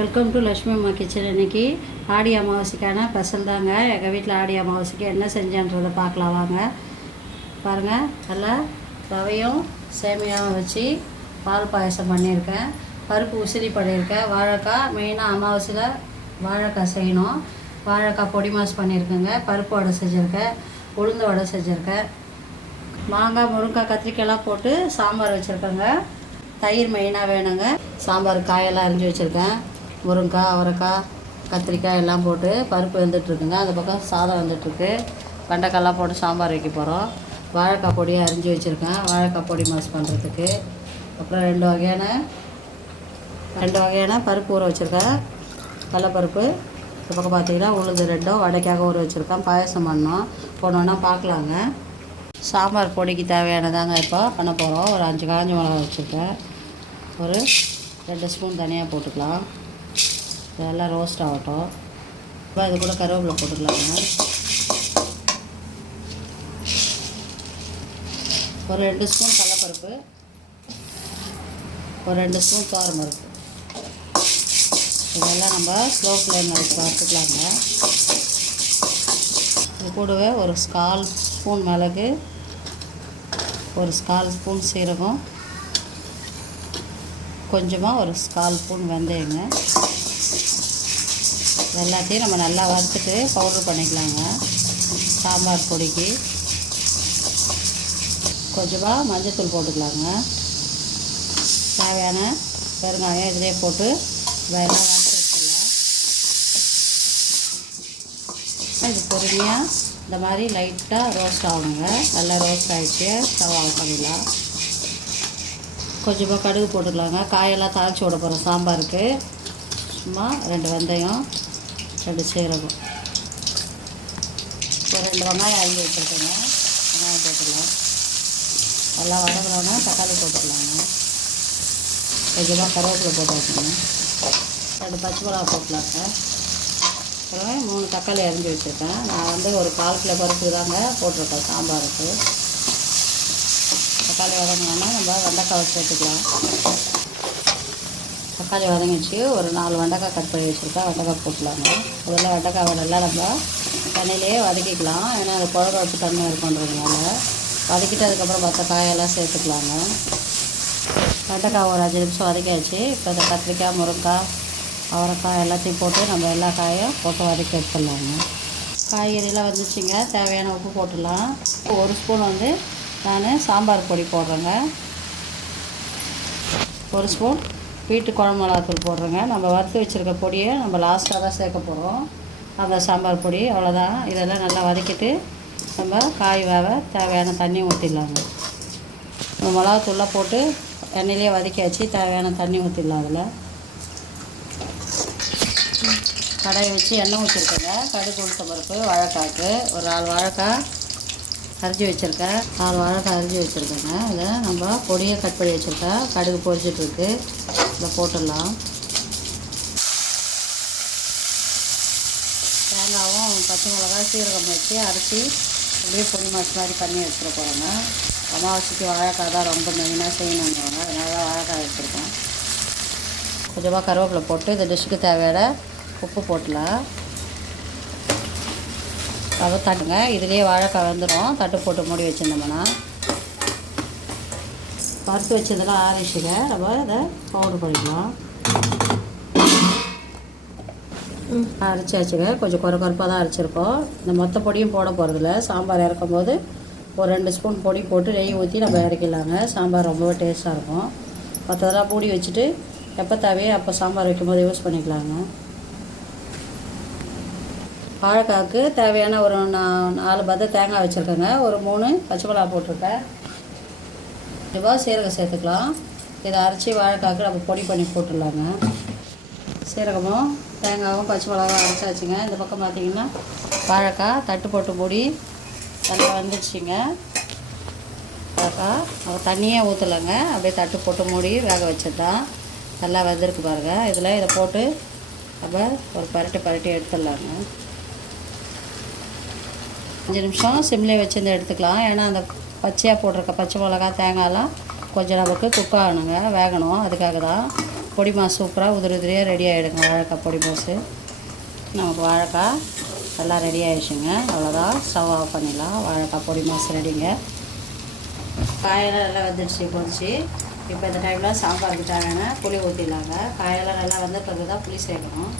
Welcome to Lakshmi அம்மா kitchen. இன்றைக்கி ஆடி அமாவாசைக்கான special தாங்க. எங்கள் வீட்டில் ஆடி அமாவாசைக்கு என்ன செஞ்சேன்றதை பார்க்கலாம் வாங்க. பாருங்கள், நல்லா ரவையும் சேமியாவும் வச்சு பால் பாயசம் பண்ணியிருக்கேன். பருப்பு உசிரி பண்ணியிருக்கேன். வாழைக்காய் மெயினாக அமாவாசையில் வாழைக்காய் செய்யணும். வாழைக்காய் பொடி மாஸ் பண்ணியிருக்கேங்க. பருப்பு வடை செஞ்சுருக்கேன். உளுந்து வடை செஞ்சுருக்கேன். மாங்காய், முருங்காய், கத்திரிக்காயெல்லாம் போட்டு சாம்பார் வச்சுருக்கேங்க. தயிர் மெயினாக வேணுங்க. சாம்பார் காயெல்லாம் அரிஞ்சு வச்சுருக்கேன். முருங்காய், அவரைக்காய், கத்திரிக்காய் எல்லாம் போட்டு பருப்பு வெந்துட்டுருக்குங்க. அந்த பக்கம் சாதம் வந்துட்டுருக்கு. வெண்டைக்காயெல்லாம் போட்டு சாம்பார் வைக்க போகிறோம். வாழைக்காய் பொடியை அரிஞ்சு வச்சுருக்கேன் வாழைக்காய் பொடி மாஸ் பண்ணுறதுக்கு. அப்புறம் ரெண்டு வகையான பருப்பு ஊற வச்சுருக்கேன். கடலைப்பருப்பு, இந்த பக்கம் பார்த்திங்கன்னா உளுந்து ரெண்டும் வடைக்காக ஊற வச்சுருக்கேன். பாயசம் பண்ணோம். போனோன்னா பார்க்கலாங்க. சாம்பார் பொடிக்கு தேவையானதாங்க இப்போ பண்ண போகிறோம். ஒரு 5 காஞ்ச மிளகா வச்சுருக்கேன். ஒரு 2 ஸ்பூன் தனியாக போட்டுக்கலாம். இதெல்லாம் ரோஸ்ட் ஆகட்டும். இப்போ இது கூட கருவேப்பிலை போட்டுக்கலாங்க. ஒரு 2 ஸ்பூன் கடலைப்பருப்பு, ஒரு 2 ஸ்பூன் துவரம்பருப்பு. இதெல்லாம் நம்ம ஸ்லோ ஃப்ளேமில் வச்சு பார்த்துக்கலாங்க. இது கூடவே ஒரு 1/4 ஸ்பூன் மிளகு, ஒரு 1/4 ஸ்பூன் சீரகம், கொஞ்சமாக ஒரு 1/4 ஸ்பூன் வெந்தயங்க. எல்லாத்தையும் நம்ம நல்லா வறுத்துட்டு பவுட்ரு பண்ணிக்கலாங்க. சாம்பார் பொடிக்கு கொஞ்சமாக மஞ்சத்தூள் போட்டுக்கலாங்க. தேவையான பெருங்காயம் இதிலே போட்டு இதெல்லாம் வறுத்து வச்சிடலாம். இது பொறுமையாக இந்த மாதிரி லைட்டாக ரோஸ்ட் ஆகணுங்க. நல்லா ரோஸ்ட் ஆகிடுச்சு. ஸ்டவ் ஆஃப் பண்ணிடலாம். கொஞ்சமாக கடுகு போட்டுக்கலாங்க. காயெல்லாம் தாளித்து விட போகிறோம் சாம்பாருக்கு. சும்மா 2 வெந்தயம், 2 சீரகம், ஒரு 2 வெங்காயம் அரிஞ்சு வச்சுருக்கேங்க. வெங்காயம் போட்டுக்கலாம். நல்லா வதங்கினோன்னா தக்காளி போட்டுக்கலாங்க. கொஞ்சமாக கருவேப்பிலை போட்டு வச்சுக்கணும். 2 பச்சை மிளகா போட்டுக்கலாங்க. அப்புறம் 3 தக்காளி அரிஞ்சு வச்சுருக்கேன். நான் வந்து ஒரு 1/4 கிலோ பருப்பு தாங்க போட்டிருக்கேன் சாம்பாருக்கு. தக்காளி வதங்கினோன்னா நம்ம வெண்டைக்காய் சேர்த்துக்கலாம். தக்காளி வதங்கிச்சு. ஒரு 4 வெண்டைக்காய் கட் பண்ணி வச்சுருக்கேன். வெண்டைக்காய் போட்டுக்கலாங்க. அதெல்லாம் வெண்டைக்காய் நல்லா நம்ம தண்ணியிலே வதக்கிக்கலாம். ஏன்னா அது குழம்பு தண்ணி இருக்குன்றதுனால வதக்கிட்டு அதுக்கப்புறம் மற்ற காயெல்லாம் சேர்த்துக்கலாங்க. வெண்டைக்காய் ஒரு 5 நிமிஷம் வதக்கியாச்சு. இப்போ இந்த கத்திரிக்காய், முருங்காய், அவரைக்காய் எல்லாத்தையும் போட்டு நம்ம எல்லா காயும் போட்டு வதக்கி எடுத்துடலாங்க. காய்கறியெல்லாம் வந்துச்சுங்க. தேவையான உப்பு போட்டுடலாம். 1 ஸ்பூன் வந்து நான் சாம்பார் பொடி போடுறேங்க. 1 ஸ்பூன் வீட்டு குழம்பு மிளகாத்தூள் போடுறேங்க. நம்ம வறுத்து வச்சுருக்க பொடியை நம்ம லாஸ்ட்டாக தான் சேர்க்க போகிறோம். அந்த சாம்பார் பொடி அவ்வளோதான். இதெல்லாம் நல்லா வதக்கிட்டு நம்ம காய் வேக தேவையான தண்ணி ஊற்றிடலாங்க. நம்ம மிளகாத்தூள்லாம் போட்டு எண்ணெயிலே வதக்கியாச்சு. தேவையான தண்ணி ஊற்றிடலாம். அதில் கடாயை வச்சு எண்ணெய் ஊற்றிருக்கேங்க. கடுகு, உளுத்தம் பருப்பு, வாழைக்காய்க்கு ஒரு 4 வாழைக்காய் அரிஞ்சு வச்சுருக்கேன். 4 வாழைக்காய் அரிஞ்சு வச்சுருக்கேங்க. இதை நம்ம பொடியை கட் பண்ணி வச்சுருக்கேன். கடுகு பொரிச்சிட்ருக்கு. இதை போட்டுடலாம். தேங்காயும் பச்சை மிளகாய், சீரகம் வச்சு அரைச்சி அப்படியே பொடி மாஸ் மாதிரி பண்ணி எடுத்துகிட்டு போகிறேங்க. அமாவாசைக்கு வாழைக்காய் தான் ரொம்ப மெயினாக செய்யணுங்க. அதனால தான் வாழைக்காய் வச்சுருக்கேன். கொஞ்சமாக கருவேப்பிலை போட்டு இந்த டிஷ்ஷுக்கு தேவையான உப்பு போட்டலாம். அதை தட்டுங்க. இதுலேயே வாழைக்காய் வந்துடும். தட்டு போட்டு மூடி வச்சுருந்தோம்னா வறுத்து வச்சதெல்லாம் ஆறிச்சுங்க. நம்ம இதை பவுட்ரு பண்ணிக்கலாம். அரைச்சாச்சுங்க. கொஞ்சம் குறைப்பாக தான் அரைச்சிருக்கோம். இந்த மொத்த பொடியும் போட போகிறதில்ல. சாம்பார் இறக்கும் போது ஒரு 2 ஸ்பூன் பொடி போட்டு நெய் ஊற்றி நம்ம இறக்கிடலாங்க. சாம்பார் ரொம்பவே டேஸ்ட்டாக இருக்கும். மற்றதெல்லாம் மூடி வச்சுட்டு எப்போ தேவையோ அப்போ சாம்பார் வைக்கும்போது யூஸ் பண்ணிக்கலாங்க. வாழைக்காய்க்கு தேவையான ஒரு 4 பத்தை தேங்காய் வச்சுருக்கேங்க. ஒரு 3 பச்சை மிளகா போட்டிருக்கேன். இதுவாக சீரகம் சேர்த்துக்கலாம். இதை அரைச்சி வாழைக்காய்க்கு நம்ம பொடி பண்ணி போட்டுடலாங்க. சீரகமும் தேங்காயும் பச்சை மிளகாவும் அரைச்சாச்சுங்க. இந்த பக்கம் பார்த்திங்கன்னா வாழைக்காய் தட்டு போட்டு மூடி நல்லா வந்துடுச்சிங்க. வாழைக்காய் நம்ம தண்ணியே ஊற்றலைங்க. அப்படியே தட்டு போட்டு மூடி வேக வச்சுதான் நல்லா வெந்திருக்கு பாருங்கள். இதை போட்டு நம்ம ஒரு பரட்டி எடுத்துடலாங்க. 5 நிமிஷம் சிம்லே வச்சுருந்து எடுத்துக்கலாம். ஏன்னா அந்த பச்சையாக போட்டிருக்க பச்சை மிளகா, தேங்காயெல்லாம் கொஞ்சம் நமக்கு குக் ஆகணுங்க, வேகணும். அதுக்காக தான் பொடி மாஸ் சூப்பராக உதிரியாக ரெடி ஆகிடுங்க. வாழைக்காய் பொடி மாசு நமக்கு வாழைக்காய் எல்லாம் ரெடி ஆகிடுச்சுங்க. அவ்வளோதான், ஸ்டவ் ஆஃப் பண்ணிடலாம். வாழைக்காய் பொடி மாசு ரெடிங்க. காயெல்லாம் நல்லா வந்துடுச்சு கொதிச்சு. இப்போ இந்த டைமில் சாம்பாருக்கு தேவையான புளி ஊற்றிடலாங்க. காயெல்லாம் நல்லா வந்த பிறகு தான் புளி சேர்க்கணும்.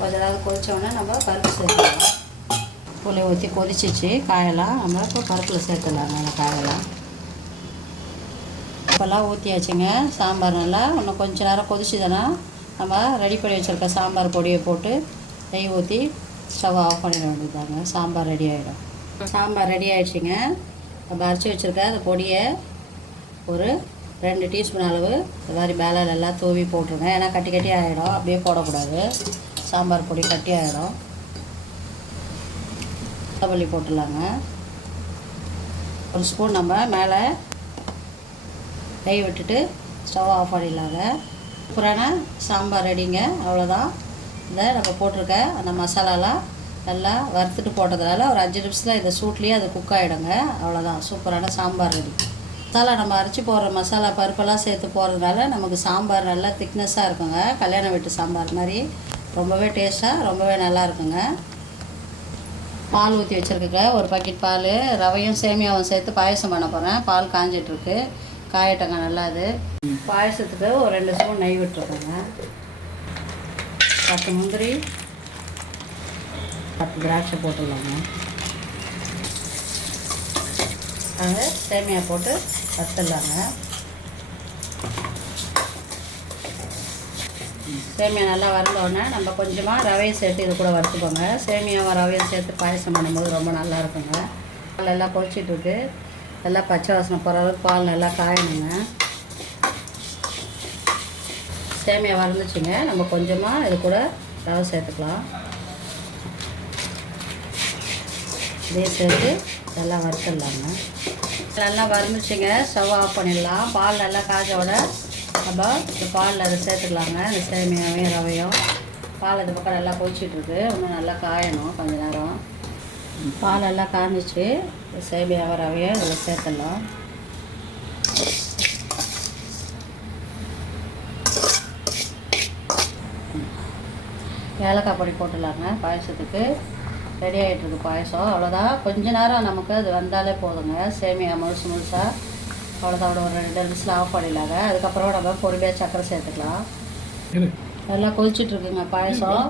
கொஞ்சம் நேரம் கொதித்தோடனே நம்ம பருப்பு சேர்த்துக்கலாம். புளி ஊற்றி கொதிச்சிச்சு காயெல்லாம், நம்ம இப்போ பருப்பில் சேர்த்துடலாங்க. அந்த காயெல்லாம் இப்போல்லாம் ஊற்றியாச்சுங்க. சாம்பார் நல்லா இன்னும் கொஞ்சம் நேரம் கொதிச்சுதுன்னா நம்ம ரெடி பண்ணி வச்சுருக்க சாம்பார் பொடியை போட்டு நெய் ஊற்றி ஸ்டவ் ஆஃப் பண்ணிட வேண்டியதாங்க. சாம்பார் ரெடி ஆகிடும். சாம்பார் ரெடி ஆகிடுச்சிங்க. நம்ம அரைச்சி வச்சுருக்க அந்த பொடியை ஒரு 2 டீஸ்பூன் அளவு இந்த மாதிரி பேலர் எல்லாம் தூவி போட்டுருங்க. ஏன்னா கட்டி கட்டி ஆகிடும், அப்படியே போடக்கூடாது. சாம்பார் பொடி கட்டி ஆகிடும். கொத்தமல்லி போட்டுடலாங்க. ஒரு ஸ்பூன் நம்ம மேலே நெய் விட்டுட்டு ஸ்டவ் ஆஃப் பண்ணிடலாங்க. சூப்பரான சாம்பார் ரெடிங்க. அவ்வளோதான். இந்த நம்ம போட்டிருக்க அந்த மசாலாலாம் நல்லா வறுத்துட்டு போட்டதுனால ஒரு 5 நிமிஷத்தில் இந்த சூட்லேயே அது குக் ஆகிடுங்க. அவ்வளோதான், சூப்பரான சாம்பார் ரெடி. மசாலா நம்ம அரைச்சி போடுற மசாலா பருப்பெல்லாம் சேர்த்து போடுறதுனால நமக்கு சாம்பார் நல்லா திக்னஸாக இருக்குங்க. கல்யாண வீட்டு சாம்பார் மாதிரி ரொம்பவே டேஸ்ட்டாக ரொம்பவே நல்லா இருக்குங்க. பால் ஊற்றி வச்சுருக்குங்க. ஒரு பாக்கெட் பால், ரவையும் சேமியாவும் சேர்த்து பாயசம் பண்ண போகிறேன். பால் காஞ்சிட்ருக்கு, காயட்டங்க நல்லா. அது பாயசத்துக்கு ஒரு 2 ஸ்பூன் நெய் விட்டுருக்கேங்க. 10 முந்திரி 10 திராட்சை போட்டுடலாங்க. அது சேமியா போட்டு வறுத்துடலாங்க. சேமியா நல்லா வறுந்தோடனே நம்ம கொஞ்சமாக ரவையை சேர்த்து இது கூட வறுத்துப்போங்க. சேமியாவும் ரவையும் சேர்த்து பாயசம் பண்ணும்போது ரொம்ப நல்லா இருக்குங்க. பால் நல்லா கொதிச்சிட்ருக்கு. நல்லா பச்சை வாசனை போகிற அளவுக்கு பால் நல்லா காயணுங்க. சேமியா வறுந்துச்சுங்க. நம்ம கொஞ்சமாக இது கூட ரவை சேர்த்துக்கலாம். இதே சேர்த்து நல்லா வறுத்துடலாங்க. நல்லா வறுந்துச்சுங்க. ஸ்டவ் ஆஃப் பண்ணிடலாம். பால் நல்லா காஞ்சோட நம்ம இந்த பாலில் அதை சேர்த்துக்கலாங்க. இந்த சேமியாவையும் ரவையும். பால் இது பக்கம் நல்லா கொதிச்சிட்ருக்கு. இன்னும் நல்லா காயணும் கொஞ்சம் நேரம். பால் நல்லா காஞ்சிச்சு. சேமியாவை ரவையும் இதில் சேர்த்துடலாம். ஏலக்காய் பொடி போட்டுடலாங்க. பாயசத்துக்கு ரெடி ஆகிட்டுருக்கு பாயசம். அவ்வளோதான், கொஞ்ச நேரம் நமக்கு அது வந்தாலே போதுங்க. சேமியா முழுசாக அவ்வளோதான். ஒரு 2 நிமிஷத்தில் ஆஃப் பண்ணிடலாங்க. அதுக்கப்புறம் நம்ம பொறுமையாக சக்கரை சேர்த்துக்கலாம். நல்லா கொதிச்சிட்ருக்குங்க பாயசம்.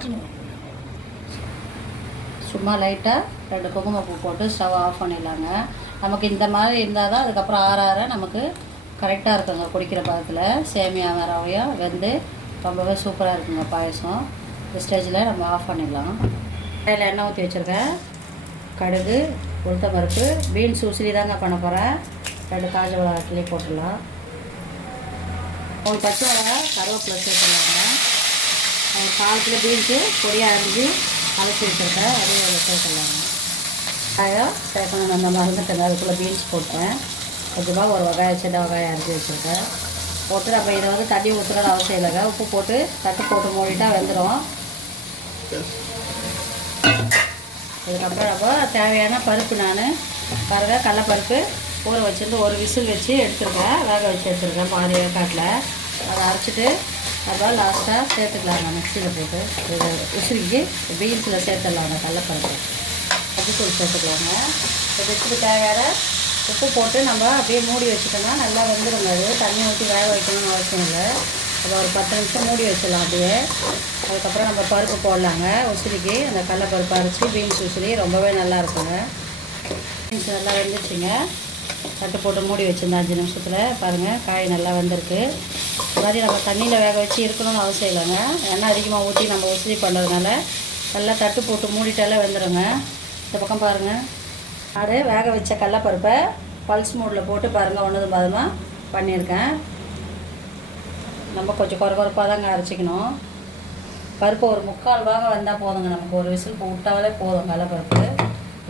சும்மா லைட்டாக 2 குங்குமப்பூ போட்டு ஸ்டவ் ஆஃப் பண்ணிடலாங்க. நமக்கு இந்த மாதிரி இருந்தால் தான் அதுக்கப்புறம் ஆற நமக்கு கரெக்டாக இருக்குங்க குடிக்கிற பதத்தில். சேமியா ரவையும் வெந்து ரொம்பவே சூப்பராக இருக்குங்க பாயசம். இந்த ஸ்டேஜில் நம்ம ஆஃப் பண்ணிடலாம். அதில் எண்ணெய் ஊற்றி வச்சுருக்கேன். கடுகு, உளுத்தம்பருப்பு, பீன்ஸ் உசிலி தாங்க பண்ண போகிறேன். 2 காஞ்ச மிளகா கிள்ளி போட்டுடலாம். 1 பச்சை மிளகா கருவேப்பிலை சேர்த்துடலாங்க. ஒரு 4 கிலோ பீன்ஸு பொடியாக அரிஞ்சு அலசி வச்சுருக்கேன். அதையும் அதை சேர்த்துடலாங்க. வெங்காயம் சேர்க்கணும், அந்த மறந்துட்டேங்க. அதுக்குள்ளே பீன்ஸ் போட்டேன். கொஞ்சமாக ஒரு வெங்காயம், சின்ன வெங்காயம் அரிஞ்சு வச்சுருக்கேன். போட்டு நம்ம இதை வந்து தண்ணி ஊற்றுறது அவசியம் இல்லைங்க. உப்பு போட்டு தட்டு போட்டு மூடிட்டா வெந்துடும். அதுக்கப்புறம் நம்ம தேவையான பருப்பு நான் பாருங்கள் கடலைப்பருப்பு ஊற வச்சுருந்து ஒரு விசில் வச்சு எடுத்துருக்கேன். வேக வச்சு எடுத்துருக்கேன் பாதி வேக்காட்டில். அதை அரைச்சிட்டு நம்ம லாஸ்ட்டாக சேர்த்துக்கலாங்க. மிக்சியில் போட்டு இது விசிலுக்கு பீன்ஸில் சேர்த்துடலாங்க. கடலைப்பருப்பு மஞ்சள் சேர்த்துக்கலாங்க. வச்சுட்டு தேவையான உப்பு போட்டு நம்ம அப்படியே மூடி வச்சுட்டோம்னா நல்லா வெந்துடுங்க. அது தண்ணி ஊற்றி வேக வைக்கணும்னு அவசியம் இல்லை. அதை ஒரு 10 நிமிஷம் மூடி வச்சிடலாம் அப்படியே. அதுக்கப்புறம் நம்ம பருப்பு போடலாங்க. உசிலிக்கு அந்த கடலைப்பருப்பு அரைச்சி பீன்ஸ் உசிலி ரொம்பவே நல்லா இருக்குங்க. பீன்ஸ் நல்லா வெந்துச்சுங்க. தட்டு போட்டு மூடி வச்சுருந்தேன் 5 நிமிஷத்தில். பாருங்கள் காய் நல்லா வெந்திருக்கு. இது மாதிரி நம்ம தண்ணியில் வேக வச்சு இருக்கணும்னு அவசியம் இல்லைங்க. எண்ணெய் அதிகமாக ஊற்றி நம்ம உசிலி பண்ணுறதுனால நல்லா தட்டு போட்டு மூடிட்டாலே வெந்துடுங்க. இந்த பக்கம் பாருங்கள், அது வேக வச்ச கடலைப்பருப்பை பல்ஸ் மோடில் போட்டு பாருங்கள் ஒன்றுது பாதமாக பண்ணியிருக்கேன். நம்ம கொஞ்சம் கொரகொரப்பாக தாங்க அரைச்சிக்கணும். பருப்பு ஒரு 3/4 பாகம் வந்தால் போதுங்க. நமக்கு ஒரு விசில் விட்டாலே போதும் கடலைப்பருப்பு.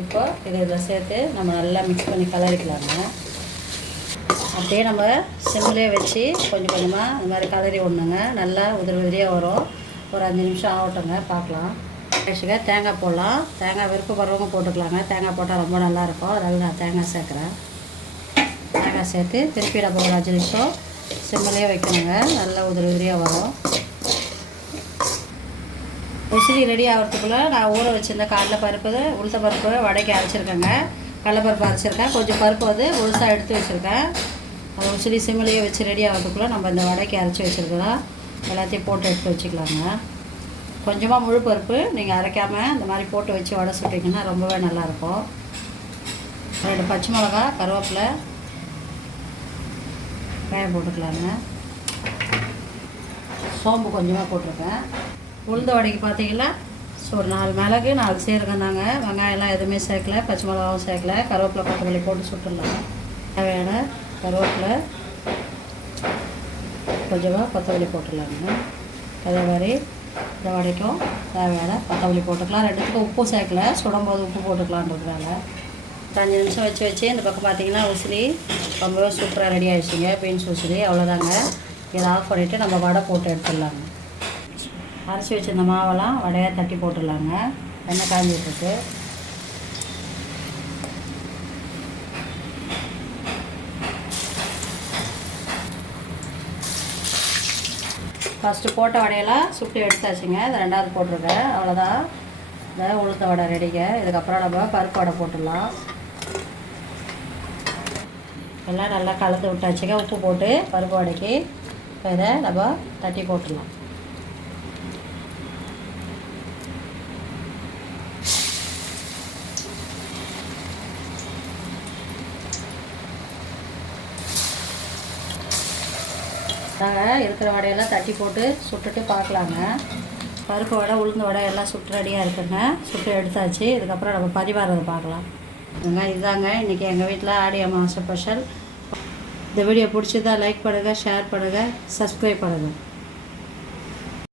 இப்போ இதில் சேர்த்து நம்ம நல்லா மிக்ஸ் பண்ணி கலரிக்கலாங்க. அப்படியே நம்ம சிம்மிலே வச்சு கொஞ்சம் கொஞ்சமாக இந்த மாதிரி கலரி விடணுங்க. நல்லா உதிரியாக வரும். ஒரு 5 நிமிஷம் ஆகட்டுங்க, பார்க்கலாம். ஆயிடுச்சுங்க. தேங்காய் போடலாம். தேங்காய் விருப்பப்படுறவங்க போட்டுக்கலாங்க. தேங்காய் போட்டால் ரொம்ப நல்லாயிருக்கும். அதனால் நான் தேங்காய் சேர்க்குறேன். தேங்காய் சேர்த்து திருப்பி நம்ம ஒரு 5 நிமிஷம் சிம்மிலே வைக்கணுங்க. நல்லா உதிரி உதிரியாக வரும். உசிலி ரெடி ஆகிறதுக்குள்ளே நான் ஊற வச்சுருந்த கடலைப்பருப்பு, உளுத்தம்பருப்பு வடைக்கு அரைச்சிருக்கேங்க. கடலைப்பருப்பு அரைச்சிருக்கேன். கொஞ்சம் பருப்பு வந்து முழுசாக எடுத்து வச்சுருக்கேன். அது உசிலி சிம்மிலேயே வச்சு ரெடி ஆகிறதுக்குள்ளே நம்ம இந்த வடைக்கு அரைச்சி வச்சுருக்கலாம். எல்லாத்தையும் போட்டு எடுத்து வச்சுக்கலாங்க. கொஞ்சமாக முழு பருப்பு நீங்கள் அரைக்காமல் இந்த மாதிரி போட்டு வச்சு வடை சுட்டிங்கன்னா ரொம்பவே நல்லாயிருக்கும். 2 பச்சை மிளகா, கருவேப்பிலை, வெங்காயம் போட்டுக்கலாங்க. சோம்பு கொஞ்சமாக போட்டிருக்கேன். உளுந்த வடைக்கு பார்த்தீங்கன்னா ஒரு 4 மிளகு 4 சீரகம் தாங்க. வெங்காயம்லாம் எதுவுமே சேர்க்கல, பச்சை மிளகாவும் சேர்க்கல. கருவேப்பிலை கொத்தமல்லி போட்டு சுட்டுடலாம். தேவையான கருவேப்பிலை, கொஞ்சமாக கொத்தமல்லி போட்டுடலாங்க. அதே மாதிரி இந்த வடைக்கும் தேவையான கொத்தமல்லி போட்டுக்கலாம். 2த்துக்கும் உப்பு சேர்க்கல, சுடும்போது உப்பு போட்டுக்கலான்றதுனால. 5 நிமிஷம் வச்சு இந்த பக்கம் பார்த்தீங்கன்னா உசிலி ரொம்பவே சூப்பராக ரெடி ஆகிடுச்சிங்க. பீன்ஸ் உசிலி அவ்வளோதாங்க. இதை ஆஃப் பண்ணிவிட்டு நம்ம வடை போட்டு எடுத்துடலாங்க. அரைச்சி வச்சுருந்த மாவெல்லாம் வடையாக தட்டி போட்டுடலாங்க. எண்ணெய் காஞ்சிட்ருக்கு. ஃபஸ்ட்டு போட்ட வடையெல்லாம் சுட்டு எடுத்தாச்சுங்க. இது 2வது போட்டிருக்கேன். அவ்வளோதான். இந்த உளுத்த வடை ரெடிங்க. இதுக்கப்புறம் நம்ம பருப்பு வடை போட்டுடலாம். எல்லாம் நல்லா கலந்து விட்டாச்சுங்க. உப்பு போட்டு பருப்பு வடைக்கு இதை நம்ம தட்டி போட்டுடலாம். நாங்கள் இருக்கிற வடையெல்லாம் தட்டி போட்டு சுட்டுட்டு பார்க்கலாங்க. பருப்பு வடை, உளுந்து வடை எல்லாம் சுட்டு ரெடியாக இருக்குங்க. சுட்டு எடுத்தாச்சு. இதுக்கப்புறம் நம்ம பரிமாறதை பார்க்கலாம். இதுதாங்க இன்றைக்கி எங்கள் வீட்டில் ஆடி அமாவாசை ஸ்பெஷல். இந்த வீடியோ பிடிச்சதா லைக் பண்ணுங்கள், ஷேர் பண்ணுங்கள், சப்ஸ்கிரைப் பண்ணுங்கள்.